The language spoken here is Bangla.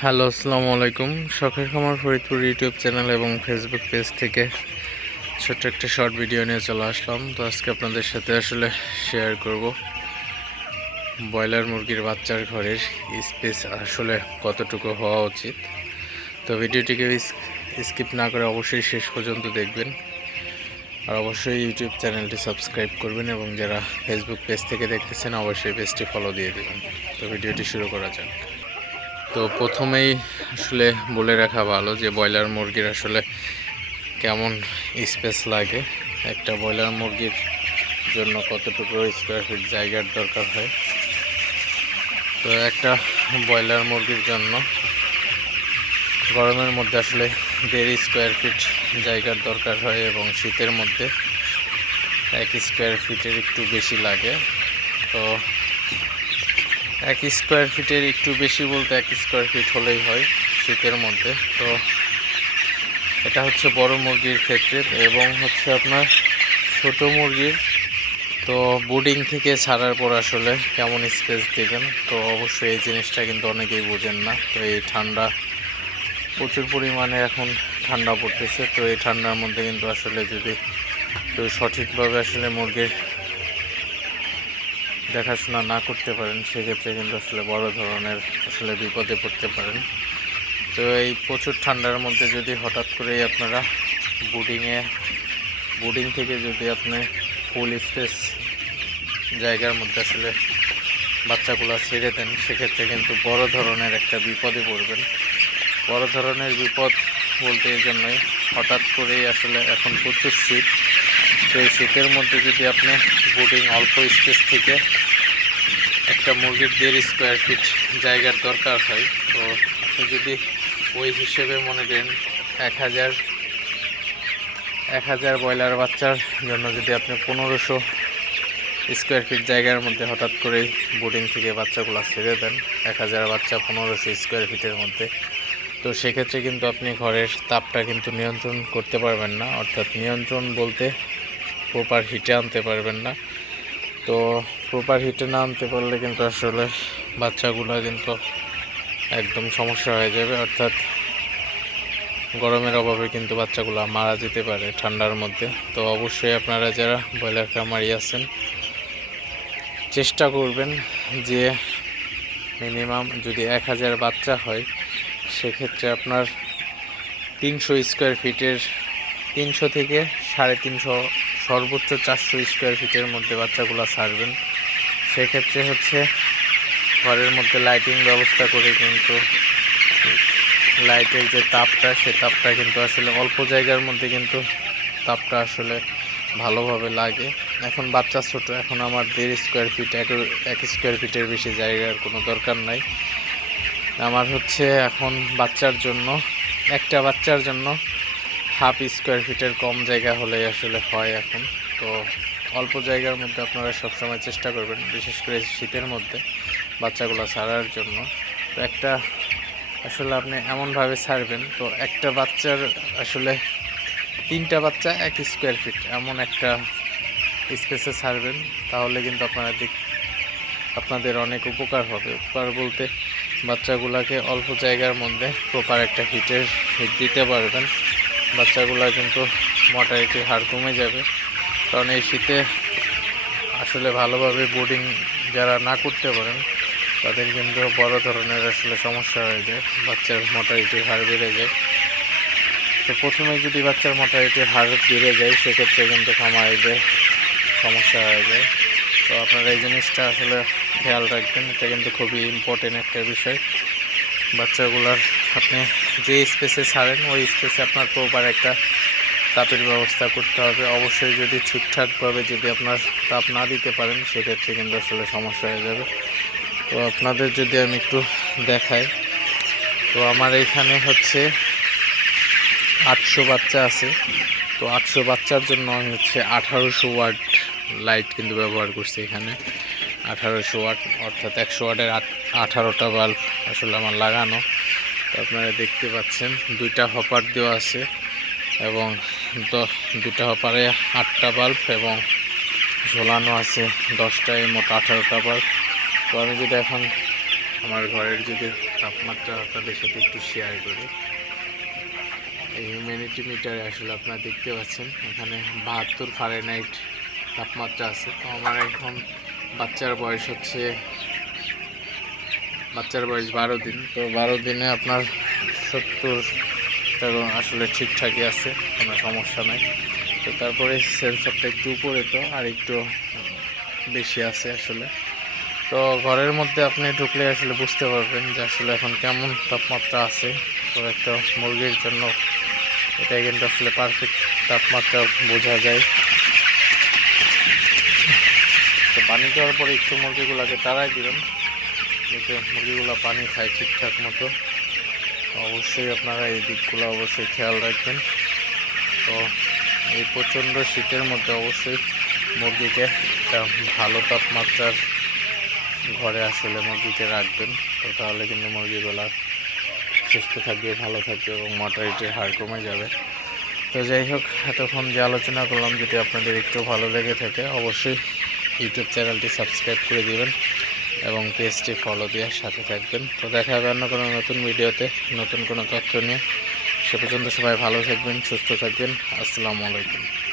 হ্যালো, আসসালামু আলাইকুম। শখের খামার ফরিদপুর ইউটিউব চ্যানেল এবং ফেসবুক পেজ থেকে ছোট্ট একটা শর্ট ভিডিও নিয়ে চলে আসলাম। তো আজকে আপনাদের সাথে আসলে শেয়ার করব। ব্রয়লার মুরগির বাচ্চার ঘরের স্পেস আসলে কতটুকু হওয়া উচিত। তো ভিডিওটিকে স্কিপ না করে অবশ্যই শেষ পর্যন্ত দেখবেন। আর অবশ্যই ইউটিউব চ্যানেলটি সাবস্ক্রাইব করবেন এবং যারা ফেসবুক পেজ থেকে দেখতেছেন, অবশ্যই পেজটি ফলো দিয়ে দেবেন। তো ভিডিওটি শুরু করা যাক। তো প্রথমেই আসলে বলে রাখা ভালো যে ব্রয়লার মুরগির আসলে কেমন স্পেস লাগে। একটা ব্রয়লার মুরগির জন্য কতটুকু স্কোয়ার ফিট জায়গার দরকার হয়। তো একটা ব্রয়লার মুরগির জন্য গরমের মধ্যে আসলে দেড় স্কোয়ার ফিট জায়গার দরকার হয় এবং শীতের মধ্যে এক স্কোয়ার ফিটের একটু বেশি লাগে। তো এক স্কোয়ার ফিটের একটু বেশি বলতে এক স্কোয়ার ফিট হলেই হয় শীতের মধ্যে। তো এটা হচ্ছে বড় মুরগির ক্ষেত্রে এবং হচ্ছে আপনার ছোট মুরগির। তো বোর্ডিং থেকে ছাড়ার পর আসলে কেমন স্পেস দেবেন? তো অবশ্যই এই জিনিসটা কিন্তু অনেকেই বোঝেন না। তো এই ঠান্ডা প্রচুর পরিমাণে এখন ঠান্ডা পড়তেছে। তো এই ঠান্ডার মধ্যে কিন্তু আসলে যদি কেউ সঠিকভাবে আসলে মুরগির দেখাশোনা না করতে পারেন, সেক্ষেত্রে কিন্তু আসলে বড় ধরনের আসলে বিপদে পড়তে পারেন। তো এই প্রচুর ঠান্ডার মধ্যে যদি হঠাৎ করেই আপনারা বুডিংয়ে বুডিং থেকে যদি আপনি ফুল স্পেস জায়গার মধ্যে আসলে বাচ্চাগুলো ছেড়ে দেন, সেক্ষেত্রে কিন্তু বড় ধরনের একটা বিপদে পড়বেন। বড় ধরনের বিপদ বলতে এই জন্যই হঠাৎ করেই আসলে এখন প্রচুর শীত। তো এই শীতের মধ্যে যদি আপনি বোর্ডিং অল্প স্পেস থেকে একটা মুরগির দেড় স্কোয়ার ফিট জায়গার দরকার হয়, তো আপনি যদি ওই হিসেবে মনে করেন এক হাজার এক হাজার ব্রয়লার বাচ্চার জন্য যদি আপনি পনেরোশো স্কোয়ার ফিট জায়গার মধ্যে হঠাৎ করেই বোর্ডিং থেকে বাচ্চাগুলো ছেড়ে দেন, এক হাজার বাচ্চা পনেরোশো স্কোয়ার ফিটের মধ্যে, তো সেক্ষেত্রে কিন্তু আপনি ঘরের তাপটা কিন্তু নিয়ন্ত্রণ করতে পারবেন না। অর্থাৎ নিয়ন্ত্রণ বলতে প্রপার হিটে আনতে পারবেন না। তো প্রপার হিটে না আনতে পারলে কিন্তু আসলে বাচ্চাগুলো কিন্তু একদম সমস্যা হয়ে যাবে। অর্থাৎ গরমের অভাবে কিন্তু বাচ্চাগুলো মারা যেতে পারে ঠান্ডার মধ্যে। তো অবশ্যই আপনারা যারা ব্রয়লার খামারি আছেন, চেষ্টা করবেন যে মিনিমাম যদি এক হাজার বাচ্চা হয়, সেক্ষেত্রে আপনার তিনশো স্কোয়ার ফিটের তিনশো থেকে সাড়ে তিনশো সর্বোচ্চ চারশো স্কোয়ার ফিটের মধ্যে বাচ্চাগুলো ছাড়বেন। সেক্ষেত্রে হচ্ছে ঘরের মধ্যে লাইটিং ব্যবস্থা করে কিন্তু লাইটের যে তাপটা, সে তাপটা কিন্তু আসলে অল্প জায়গার মধ্যে কিন্তু তাপটা আসলে ভালোভাবে লাগে। এখন বাচ্চা ছোট, এখন আমার দেড় স্কোয়ার ফিট এক এক স্কোয়ার ফিটের বেশি জায়গার কোনো দরকার নাই। আমার হচ্ছে এখন বাচ্চার জন্য, একটা বাচ্চার জন্য হাফ স্কোয়ার ফিটের কম জায়গা হলে আসলে হয় এখন। তো অল্প জায়গার মধ্যে আপনারা সবসময় চেষ্টা করবেন, বিশেষ করে শীতের মধ্যে বাচ্চাগুলো ছাড়ার জন্য। তো একটা আসলে আপনি এমনভাবে ছাড়বেন, তো একটা বাচ্চার আসলে তিনটা বাচ্চা এক স্কোয়ার ফিট এমন একটা স্পেসে ছাড়বেন, তাহলে কিন্তু আপনারা দিক আপনাদের অনেক উপকার হবে। উপকার বলতে বাচ্চাগুলোকে অল্প জায়গার মধ্যে প্রপার একটা হিটের হিট দিতে পারবেন। বাচ্চাগুলো কিন্তু মর্টালিটির হার কমে যাবে। কারণ এই শীতে আসলে ভালোভাবে বোর্ডিং যারা না করতে পারেন, তাদের কিন্তু বড় ধরনের আসলে সমস্যা হয়ে যায়, বাচ্চার মর্টালিটির হার বেড়ে যায়। তো প্রথমে যদি বাচ্চার মর্টালিটির হার বেড়ে যায়, সেক্ষেত্রে কিন্তু খামারিদের সমস্যা হয়ে যায়। তো আপনারা এই জিনিসটা আসলে খেয়াল রাখবেন, এটা কিন্তু খুবই ইম্পর্টেন্ট একটা বিষয়। বাচ্চাগুলোর আপনি যে স্পেসে ছাড়েন, ওই স্পেসে আপনার প্রপার একটা তাপের ব্যবস্থা করতে হবে। অবশ্যই যদি ঠিকঠাকভাবে যদি আপনার তাপ না দিতে পারেন, সেক্ষেত্রে কিন্তু আসলে সমস্যা হয়ে যাবে। তো আপনাদের যদি আমি একটু দেখাই, তো আমার এখানে হচ্ছে আটশো বাচ্চা আছে। তো আটশো বাচ্চার জন্য আমি হচ্ছে আঠারোশো ওয়াট লাইট কিন্তু ব্যবহার করছি এখানে। আঠারোশো ওয়াট, অর্থাৎ একশো ওয়াটের আঠারোটা বাল্ব আসলে আমার লাগানো। তো আপনারা দেখতে পাচ্ছেন, দুইটা হপার দেওয়া আছে এবং দুটা হপারে আটটা বাল্ব এবং ঝোলানো আছে দশটায় মোট আঠারোটা বাল্ব। তো আমি যদি এখন আমার ঘরের যদি তাপমাত্রা আপনাদের সাথে একটু শেয়ার করি। এই হিউম্যানিটি মিটারে আসলে আপনারা দেখতে পাচ্ছেন, এখানে বাহাত্তর ফারেনহাইট তাপমাত্রা আছে। তো আমার এখন বাচ্চার বয়স হচ্ছে বাচ্চার বয়স বারো দিন। তো বারো দিনে আপনার সত্তর আসলে ঠিকঠাকই আছে, কোনো সমস্যা নাই। তো তারপরে সেন্সারটা একটু উপরে তো, আর একটু বেশি আছে আসলে। তো ঘরের মধ্যে আপনি ঢুকলে আসলে বুঝতে পারবেন যে আসলে এখন কেমন তাপমাত্রা আছে। তো একটা মুরগির জন্য এটা কিন্তু আসলে পারফেক্ট তাপমাত্রা বোঝা যায়। তো পানি দেওয়ার পরে একটু মুরগিগুলোকে তাড়াই দিবেন। যাতে মুরগিগুলো পানি খায় ঠিকঠাক মতো। অবশ্যই আপনারা এই দিকগুলো অবশ্যই খেয়াল রাখবেন। তো এই প্রচণ্ড শীতের মধ্যে অবশ্যই মুরগিকে একটা ভালো তাপমাত্রার ঘরে আসলে মুরগিকে রাখবেন। তো তাহলে কিন্তু মুরগিগুলা সুস্থ থাকবে, ভালো থাকবে এবং মর্টালিটির হার কমে যাবে। তো যাই হোক, এতক্ষণ যে আলোচনা করলাম, যদি আপনাদের একটু ভালো লেগে থাকে, অবশ্যই ইউটিউব চ্যানেলটি সাবস্ক্রাইব করে দিবেন। এবং পেজটি ফলো দিয়ে সাথে থাকবেন। তো দেখা হবে অন্য কোনো নতুন ভিডিওতে, নতুন কোনো তথ্য নিয়ে। সে পর্যন্ত সবাই ভালো থাকবেন, সুস্থ থাকবেন। আসসালামু আলাইকুম।